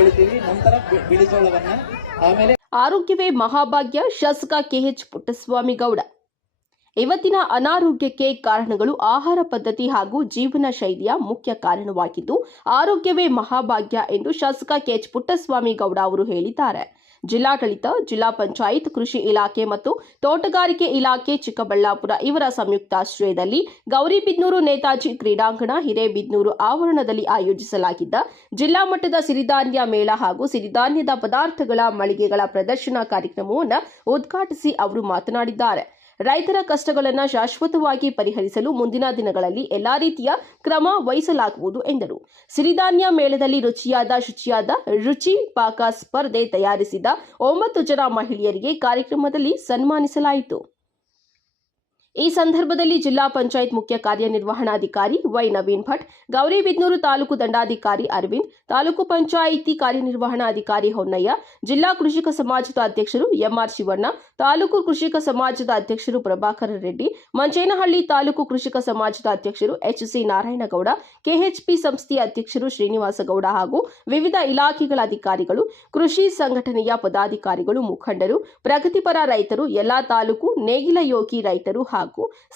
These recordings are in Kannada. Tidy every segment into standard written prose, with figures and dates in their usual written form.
ಬೆಳಿತೀವಿ. ನಂತರ ಬಿಳಿ ಜೋಳವನ್ನ, ಆಮೇಲೆ ಆರೋಗ್ಯವೇ ಮಹಾಭಾಗ್ಯ. ಶಾಸಕ ಕೆಎಚ್ ಪುಟ್ಟಸ್ವಾಮಿ ಗೌಡ. ಇವತ್ತಿನ ಅನಾರೋಗ್ಯಕ್ಕೆ ಕಾರಣಗಳು ಆಹಾರ ಪದ್ಧತಿ ಹಾಗೂ ಜೀವನ ಶೈಲಿಯ ಮುಖ್ಯ ಕಾರಣವಾಗಿದ್ದು, ಆರೋಗ್ಯವೇ ಮಹಾಭಾಗ್ಯ ಎಂದು ಶಾಸಕ ಕೆಎಚ್ ಪುಟ್ಟಸ್ವಾಮಿ ಗೌಡ ಅವರು ಹೇಳಿದ್ದಾರೆ. ಜಿಲ್ಲಾಡಳಿತ, ಜಿಲ್ಲಾ ಪಂಚಾಯತ್, ಕೃಷಿ ಇಲಾಖೆ ಮತ್ತು ತೋಟಗಾರಿಕೆ ಇಲಾಖೆ ಚಿಕ್ಕಬಳ್ಳಾಪುರ ಇವರ ಸಂಯುಕ್ತಾಶ್ರಯದಲ್ಲಿ ಗೌರಿಬಿದನೂರು ನೇತಾಜಿ ಕ್ರೀಡಾಂಗಣ ಹಿರೇಬಿದನೂರು ಆವರಣದಲ್ಲಿ ಆಯೋಜಿಸಲಾಗಿದ್ದ ಜಿಲ್ಲಾ ಮಟ್ಟದ ಸಿರಿಧಾನ್ಯ ಮೇಳ ಹಾಗೂ ಸಿರಿಧಾನ್ಯದ ಪದಾರ್ಥಗಳ ಮಳಿಗೆಗಳ ಪ್ರದರ್ಶನ ಕಾರ್ಯಕ್ರಮವನ್ನು ಉದ್ಘಾಟಿಸಿ ಅವರು ಮಾತನಾಡಿದ್ದಾರೆ. ರೈತರ ಕಷ್ಟಗಳನ್ನು ಶಾಶ್ವತವಾಗಿ ಪರಿಹರಿಸಲು ಮುಂದಿನ ದಿನಗಳಲ್ಲಿ ಎಲ್ಲಾ ರೀತಿಯ ಕ್ರಮ ವಹಿಸಲಾಗುವುದು ಎಂದರು. ಸಿರಿಧಾನ್ಯ ಮೇಳದಲ್ಲಿ ಶುಚಿಯಾದ ರುಚಿ ಪಾಕ ಸ್ಪರ್ಧೆ ತಯಾರಿಸಿದ 9 ಜನ ಮಹಿಳೆಯರಿಗೆ ಕಾರ್ಯಕ್ರಮದಲ್ಲಿ ಸನ್ಮಾನಿಸಲಾಯಿತು. ಈ ಸಂದರ್ಭದಲ್ಲಿ ಜಿಲ್ಲಾ ಪಂಚಾಯತ್ ಮುಖ್ಯ ಕಾರ್ಯನಿರ್ವಹಣಾಧಿಕಾರಿ ವೈ ನವೀನ್ ಭಟ್, ಗೌರಿಬಿದನೂರು ತಾಲೂಕು ದಂಡಾಧಿಕಾರಿ ಅರವಿಂದ್, ತಾಲೂಕು ಪಂಚಾಯಿತಿ ಕಾರ್ಯನಿರ್ವಹಣಾಧಿಕಾರಿ ಹೊನ್ನಯ್ಯ, ಜಿಲ್ಲಾ ಕೃಷಿಕ ಸಮಾಜದ ಅಧ್ಯಕ್ಷರು ಎಂಆರ್ ಶಿವಣ್ಣ, ತಾಲೂಕು ಕೃಷಿಕ ಸಮಾಜದ ಅಧ್ಯಕ್ಷರು ಪ್ರಭಾಕರ ರೆಡ್ಡಿ, ಮಂಚೇನಹಳ್ಳಿ ತಾಲೂಕು ಕೃಷಿಕ ಸಮಾಜದ ಅಧ್ಯಕ್ಷರು ಎಚ್ಸಿ ನಾರಾಯಣಗೌಡ, ಕೆಎಚ್ಪಿ ಸಂಸ್ಥೆಯ ಅಧ್ಯಕ್ಷರು ಶ್ರೀನಿವಾಸಗೌಡ ಹಾಗೂ ವಿವಿಧ ಇಲಾಖೆಗಳ ಅಧಿಕಾರಿಗಳು, ಕೃಷಿ ಸಂಘಟನೆಯ ಪದಾಧಿಕಾರಿಗಳು, ಮುಖಂಡರು, ಪ್ರಗತಿಪರ ರೈತರು, ಎಲ್ಲಾ ತಾಲೂಕು ನೇಗಿಲ ಯೋಗಿ ರೈತರು ಹಾಗೂ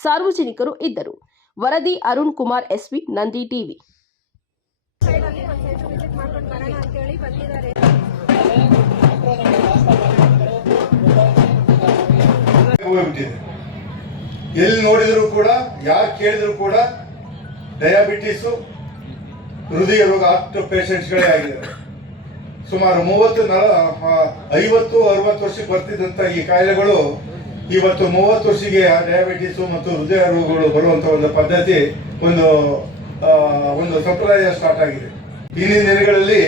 ಸಾರ್ವಜನಿಕರು ಇದ್ದರು. ವರದಿ ಅರುಣ್ ಕುಮಾರ್, ಎಸ್ವಿ, ನಂದಿ ಟಿವಿ. ಎಲ್ಲಿ ನೋಡಿದ್ರು ಕೂಡ, ಯಾರು ಕೇಳಿದ್ರು ಕೂಡ ಡಯಾಬಿಟಿಸು, ಹೃದಯ ರೋಗ, ಹಾರ್ಟ್ ಪೇಷಂಟ್ಸ್ಗಳೇ ಆಗಿದ್ದಾರೆ. ಸುಮಾರು 50-60 ವರ್ಷಕ್ಕೆ ಬರ್ತಿದ್ದಂಥ ಈ ಕಾಯಿಲೆಗಳು ಇವತ್ತು 30 ವರ್ಷಕ್ಕೆ ಡಯಾಬಿಟಿಸು ಮತ್ತು ಹೃದಯ ರೋಗಗಳು ಬರುವಂಥ ಒಂದು ಪದ್ಧತಿ, ಒಂದು ಸಂಪ್ರದಾಯ ಸ್ಟಾರ್ಟ್ ಆಗಿದೆ. ಇಂದಿನ ದಿನಗಳಲ್ಲಿ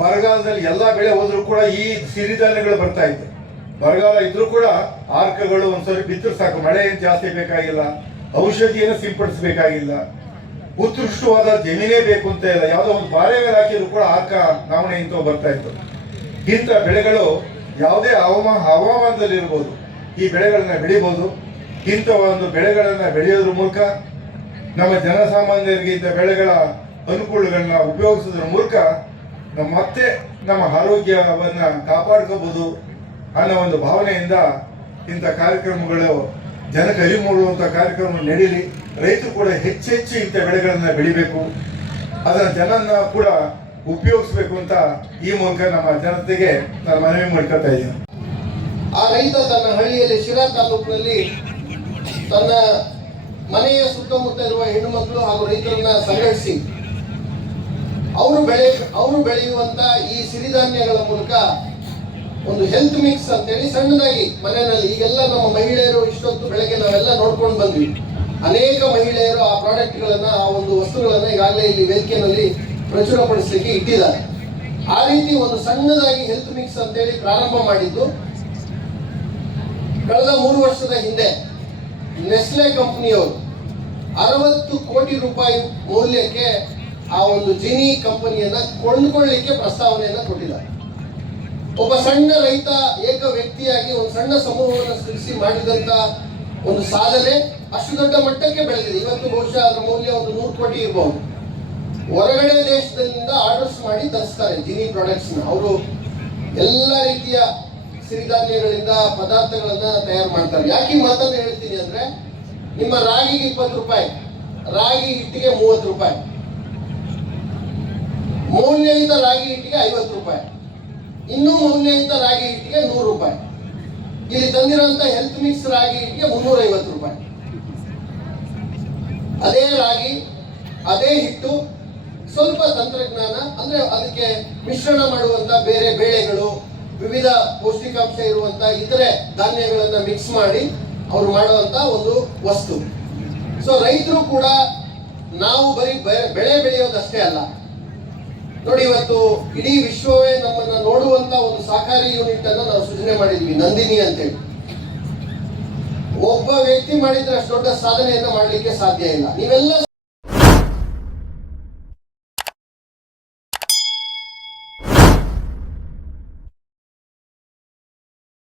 ಬರಗಾಲದಲ್ಲಿ ಎಲ್ಲ ಬೆಳೆ ಹೋದ್ರೂ ಕೂಡ ಈ ಸಿರಿಧಾನ್ಯಗಳು ಬರ್ತಾ ಇತ್ತು. ಬರಗಾಲ ಇದ್ರೂ ಕೂಡ ಆರ್ಕಗಳು ಒಂದ್ಸರಿ ಬಿತ್ತರು ಸಾಕು, ಮಳೆ ಏನು ಜಾಸ್ತಿ ಬೇಕಾಗಿಲ್ಲ, ಔಷಧಿಯನ್ನು ಸಿಂಪಡಿಸಬೇಕಾಗಿಲ್ಲ, ಉತ್ಕೃಷ್ಟವಾದ ಜಮೀನೇ ಬೇಕು ಅಂತ ಇಲ್ಲ, ಯಾವುದೋ ಒಂದು ಬಾರೆ ಮೇಲೆ ಹಾಕಿದ್ರು ಕೂಡ ಆರ್ಕ ನಾವಣೆ ಇಂಥ ಬರ್ತಾ ಇತ್ತು. ಇಂಥ ಬೆಳೆಗಳು ಯಾವುದೇ ಹವಾಮಾನದಲ್ಲಿ ಇರ್ಬೋದು, ಈ ಬೆಳೆಗಳನ್ನ ಬೆಳಿಬಹುದು. ಇಂಥ ಒಂದು ಬೆಳೆಗಳನ್ನ ಬೆಳೆಯೋದ್ರ ಮೂಲಕ ನಮ್ಮ ಜನಸಾಮಾನ್ಯರಿಗೆ ಇಂಥ ಬೆಳೆಗಳ ಅನುಕೂಲಗಳನ್ನ ಉಪಯೋಗಿಸೋದ್ರ ಮೂಲಕ ಮತ್ತೆ ನಮ್ಮ ಆರೋಗ್ಯವನ್ನ ಕಾಪಾಡ್ಕೋಬಹುದು ಅನ್ನೋ ಒಂದು ಭಾವನೆಯಿಂದ ಇಂಥ ಕಾರ್ಯಕ್ರಮಗಳು ಜನಕ್ಕೆ ಅರಿವು ಮೂಡುವಂಥ ಕಾರ್ಯಕ್ರಮ ನಡೀಲಿ. ರೈತರು ಕೂಡ ಹೆಚ್ಚೆಚ್ಚು ಇಂಥ ಬೆಳೆಗಳನ್ನ ಬೆಳಿಬೇಕು, ಅದನ್ನ ಜನನ್ನ ಕೂಡ ಉಪಯೋಗಿಸ್ಬೇಕು ಅಂತ ಈ ಮೂಲಕ ನಮ್ಮ ಜನತೆಗೆ ನಾನು ಮನವಿ ಮಾಡ್ಕೊತಾ ಇದ್ದೀನಿ. ಆ ರೈತ ತನ್ನ ಹಳ್ಳಿಯಲ್ಲಿ ಶಿರಾ ತಾಲೂಕಿನಲ್ಲಿ ತನ್ನ ಮನೆಯ ಸುತ್ತಮುತ್ತ ಇರುವ ಹೆಣ್ಣು ಮಕ್ಕಳು ಹಾಗೂ ರೈತರನ್ನ ಸಂಘಟಿಸಿ ಅವರು ಬೆಳೆಯುವಂತ ಈ ಸಿರಿಧಾನ್ಯಗಳ ಮೂಲಕ ಒಂದು ಹೆಲ್ತ್ ಮಿಕ್ಸ್ ಅಂತೇಳಿ ಸಣ್ಣದಾಗಿ ಮನೆಯಲ್ಲಿ, ಈಗೆಲ್ಲ ನಮ್ಮ ಮಹಿಳೆಯರು ಇಷ್ಟೊತ್ತು ಬೆಳಗ್ಗೆ ನಾವೆಲ್ಲ ನೋಡ್ಕೊಂಡು ಬಂದ್ವಿ, ಅನೇಕ ಮಹಿಳೆಯರು ಆ ಪ್ರಾಡಕ್ಟ್ಗಳನ್ನ, ಆ ಒಂದು ವಸ್ತುಗಳನ್ನ ಈಗಾಗಲೇ ಇಲ್ಲಿ ವೇದಿಕೆಯಲ್ಲಿ ಪ್ರಚುರಪಡಿಸಲಿಕ್ಕೆ ಇಟ್ಟಿದ್ದಾರೆ. ಆ ರೀತಿ ಒಂದು ಸಣ್ಣದಾಗಿ ಹೆಲ್ತ್ ಮಿಕ್ಸ್ ಅಂತೇಳಿ ಪ್ರಾರಂಭ ಮಾಡಿದ್ದು ಕಳೆದ 3 ವರ್ಷದ ಹಿಂದೆ ನೆಸ್ಲೆ ಕಂಪನಿಯವರು 60 ಕೋಟಿ ರೂಪಾಯಿ ಮೌಲ್ಯಕ್ಕೆ ಆ ಒಂದು ಜಿನಿ ಕಂಪನಿಯನ್ನ ಕೊಂಡುಕೊಳ್ಳಲಿಕ್ಕೆ ಪ್ರಸ್ತಾವನೆಯನ್ನ ಕೊಟ್ಟಿದ್ದಾರೆ. ಒಬ್ಬ ಸಣ್ಣ ರೈತ ಏಕ ವ್ಯಕ್ತಿಯಾಗಿ ಒಂದು ಸಣ್ಣ ಸಮೂಹವನ್ನು ಸೃಷ್ಟಿ ಮಾಡಿದಂತ ಒಂದು ಸಾಧನೆ ಅಷ್ಟು ದೊಡ್ಡ ಮಟ್ಟಕ್ಕೆ ಬೆಳೆದಿದೆ. ಇವತ್ತು ಬಹುಶಃ ಅದರ ಮೌಲ್ಯ ಒಂದು 100 ಕೋಟಿ ಇರಬಹುದು. ಹೊರಗಡೆ ದೇಶದಿಂದ ಆರ್ಡರ್ಸ್ ಮಾಡಿ ತರಿಸ್ತಾರೆ ಜಿನಿ ಪ್ರಾಡಕ್ಟ್ಸ್ ನ. ಅವರು ಎಲ್ಲ ರೀತಿಯ ಸಿರಿಧಾನ್ಯಗಳಿಂದ ಪದಾರ್ಥಗಳನ್ನ ತಯಾರು ಮಾಡ್ತಾರೆ. ಯಾಕೆ ಮಾತನ್ನು ಹೇಳ್ತೀನಿ ಅಂದ್ರೆ, ನಿಮ್ಮ ರಾಗಿಗೆ 20 ರೂಪಾಯಿ, ರಾಗಿ ಹಿಟ್ಟಿಗೆ 30 ರೂಪಾಯಿ, ಮೌಲ್ಯಯುತ ರಾಗಿ ಹಿಟ್ಟಿಗೆ 50 ರೂಪಾಯಿ, ಇನ್ನೂ ಮೌಲ್ಯಯುತ ರಾಗಿ ಹಿಟ್ಟಿಗೆ 100 ರೂಪಾಯಿ. ಇಲ್ಲಿ ತಂದಿರುವಂತ ಹೆಲ್ತ್ ಮಿಕ್ಸ್ ರಾಗಿ ಹಿಟ್ಟಿಗೆ 350 ರೂಪಾಯಿ. ಅದೇ ರಾಗಿ, ಅದೇ ಹಿಟ್ಟು, ಸ್ವಲ್ಪ ತಂತ್ರಜ್ಞಾನ ಅಂದ್ರೆ ಅದಕ್ಕೆ ಮಿಶ್ರಣ ಮಾಡುವಂತ ಬೇರೆ ಬೇಳೆಗಳು, ವಿವಿಧ ಪೌಷ್ಟಿಕಾಂಶ ಇರುವಂತ ಇತರೆ ಧಾನ್ಯಗಳನ್ನ ಮಿಕ್ಸ್ ಮಾಡಿ ಅವರು ಮಾಡುವಂತ ಒಂದು ವಸ್ತು. ಸೊ ರೈತರು ಕೂಡ ನಾವು ಬರೀ ಬೆಳೆ ಬೆಳೆಯೋದಷ್ಟೇ ಅಲ್ಲ ನೋಡಿ, ಇವತ್ತು ಇಡೀ ವಿಶ್ವವೇ ನಮ್ಮನ್ನ ನೋಡುವಂತ ಒಂದು ಸಹಕಾರಿ ಯೂನಿಟ್ ಅನ್ನ ನಾವು ಸೃಜನೆ ಮಾಡಿದ್ವಿ, ನಂದಿನಿ ಅಂತೇಳಿ. ಒಬ್ಬ ವ್ಯಕ್ತಿ ಮಾಡಿದ್ರೆ ಅಷ್ಟು ದೊಡ್ಡ ಸಾಧನೆಯನ್ನ ಮಾಡಲಿಕ್ಕೆ ಸಾಧ್ಯ ಇಲ್ಲ. ನೀವೆಲ್ಲ